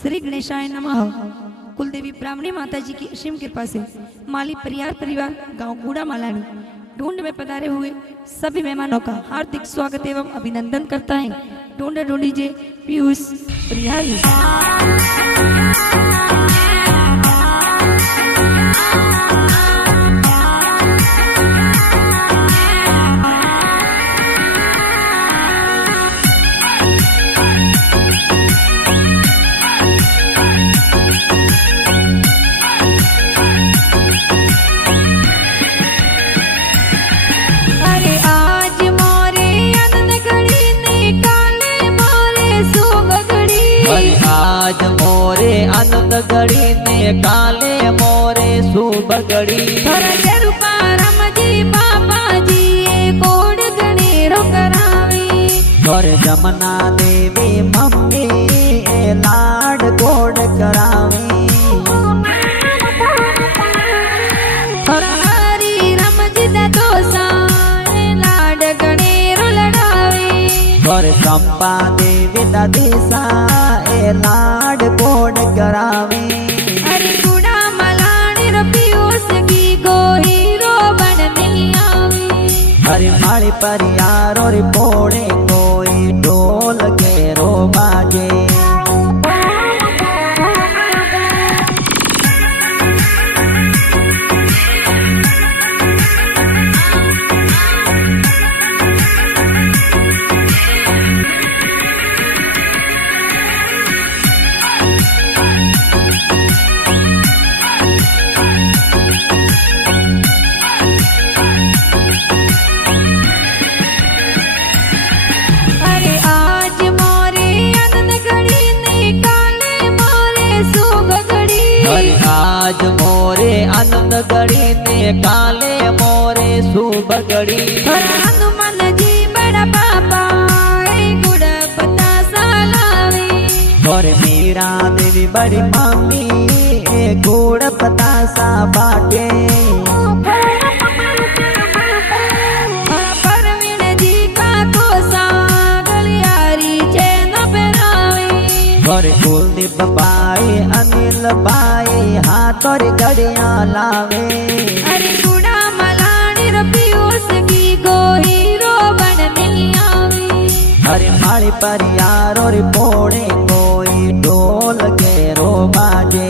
श्री गणेशाय नमः। कुलदेवी ब्राह्मणी माता जी की असीम कृपा से माली परिवार गांव कूड़ा मालानी ढूंढ में पधारे हुए सभी मेहमानों का हार्दिक स्वागत एवं अभिनंदन करता है ढूंढ ढूंढीजे पीयूष प्रियारी। आज मोरे आनंद घड़ी ने काले मोरे शुभ घड़ी रूपा राम जी बाबा जी कोड गणेरो करावी और जमुना देवी मम्मी लाड कोड करावी हरी राम जी दोसा लाड गणेरो लड़ावी और चंपा देवी दिशा लाड कोड करावी अरे गुड़ा मलानी रपियोस की गोहीरो बन नहीं आवी हरे माली पर यारो रे पोड़े कोई ढोल के रो बाजे आज मोरे आनंद घड़ी ने काले मोरे शुभ घड़ी हनुमान जी बड़ा पापा गुड़ पता सालावी और मीरा देवी बड़ी मम्मी गुड़ पता सा बाटे परवीन जी का कोसा गलियारी चैन पहनावी और कुलदीप बाई अनिल बाई हाथ और घड़ियां लावे अरे गुड़ा मलानी रपियोस की गोहीरो बन नहीं आवी हरे माली पर यारो रे पोड़े कोई ढोल के रो बाजे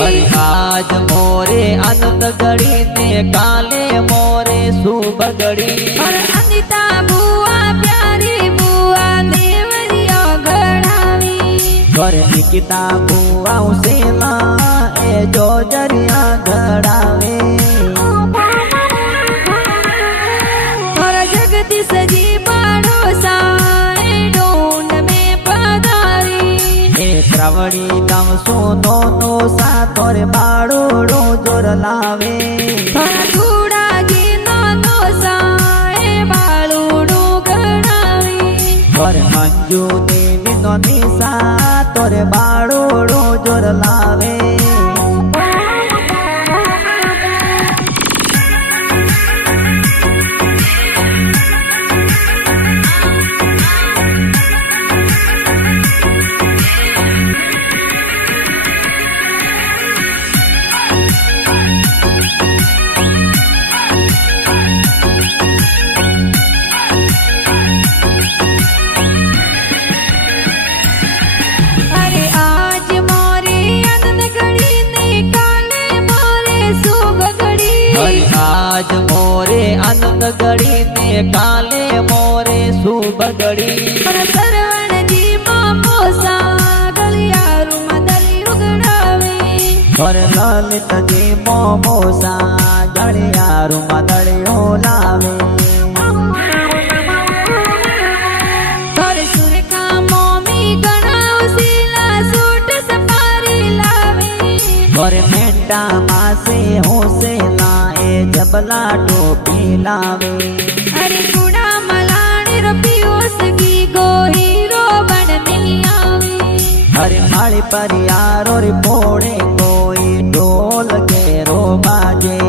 आज मोरे आनंद घड़ी ने काले मोरे शुभ घड़ी और अनिता बुआ प्यारी बुआ देवरिया गढ़ावी और निकिता बुआ उसेला ए जो जरिया गढ़ावे और जगदीश जी बाड़ोसा ढूंढ में पधारी श्रावणी गाँव सोनो नो सा तोरे बाड़ोड़ो जोर लावे धूड़ा जी नो सा बालूड़ो गणावी और मंजू देवी नो निशा तोरे बाड़ोड़ो जोर लावे आज मोरे आनंद घड़ी ने काले मोरे शुभ घड़ी सरवण जी मामोसा गलियारू मदली उगड़ावी और ललित जी मोमोसा गलियारू मदली लावे और सुरखा और मेंटा मासे होसे लाए जबला टोपी लावे। अरे गुड़ा मलाने रो पियोस की गो हीरो बन नहीं आवे। अरे माड़ी पर यार और पोड़े कोई ढोल के रो बाजे।